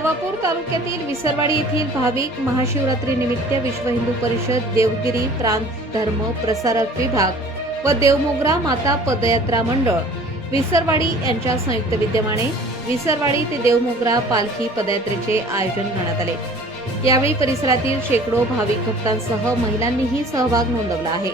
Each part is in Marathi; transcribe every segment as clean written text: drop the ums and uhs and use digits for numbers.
नवापूर तालुक्यातील विसरवाडी येथील भाविक महाशिवरात्री निमित्त विश्व हिंदू परिषद देवगिरी प्रांत धर्म प्रसारक विभाग व देवमोगरा माता पदयात्रा मंडळ विसरवाडी यांच्या संयुक्त विद्यमाने विसरवाडी ते देवमोगरा पालखी पदयात्रेचे आयोजन करण्यात आले। यावेळी परिसरातील शेकडो भाविक भक्तांसह महिलांनीही सहभाग नोंदवला आहे।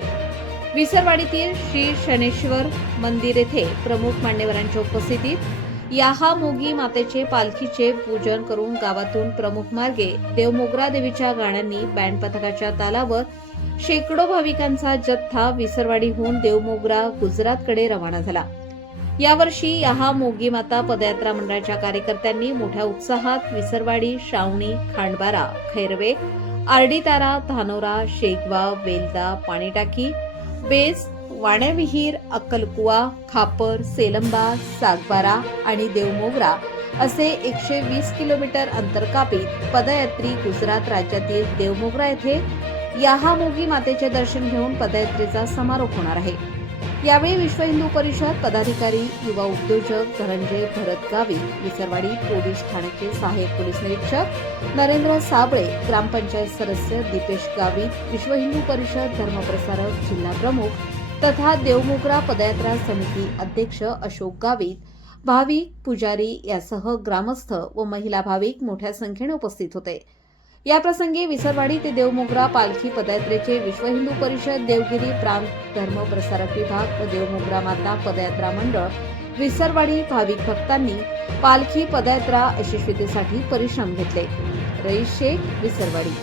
विसरवाडीतील श्री शनेश्वर मंदिर येथे प्रमुख मान्यवरांच्या उपस्थितीत याहामोगी मातेचे पालखीचे पूजन करून गावातून प्रमुख मार्गे देवमोगरा देवीच्या गाण्यांनी बँड पथकाच्या तालावर शेकडो भाविकांचा जथ्था विसरवाडीहून देवमोगरा गुजरातकडे रवाना झाला। यावर्षी याहामोगी माता पदयात्रा मंडळाच्या कार्यकर्त्यांनी मोठ्या उत्साहात विसरवाडी, श्रावणी, खांडबारा, खैरवे, आर्डीतारा, धानोरा, शेगवा, वेलदा, पाणीटाकी, बेस, वाण्याविहीर, अक्कलकुवा, खापर, सेलंबा, सागबारा आणि देवमोगरा असे 120 किलोमीटर अंतर कापीत पदयात्री गुजरात राज्यातील देवमोगरा येथे याहामोगी मातेचे दर्शन घेऊन पदयात्रेचा समारोप होणार आहे। यावेळी विश्व हिंदू परिषद पदाधिकारी, युवा उद्योजक धनंजय भरत गावित, विसरवाडी पोलीस ठाण्याचे सहाय्यक पोलीस निरीक्षक नरेंद्र साबळे, ग्रामपंचायत सदस्य दीपेश गावित, विश्व हिंदू परिषद धर्मप्रसारक जिल्हा प्रमुख तथा देवमोगरा पदयात्रा समिती अध्यक्ष अशोक गावित, भाविक, पुजारी यासह ग्रामस्थ व महिला भाविक मोठ्या संख्येने उपस्थित होते। या प्रसंगी विसरवाडी ते देवमोगरा पालखी पदयात्रेचे विश्व हिंदू परिषद देवगिरी प्रांत धर्म प्रसारक विभाग व देवमोगरा माता पदयात्रा मंडळ विसरवाडी भाविक भक्तांनी पालखी पदयात्रा यशस्वीतेसाठी परिश्रम घेतले। रईस शेख, विसरवाडी।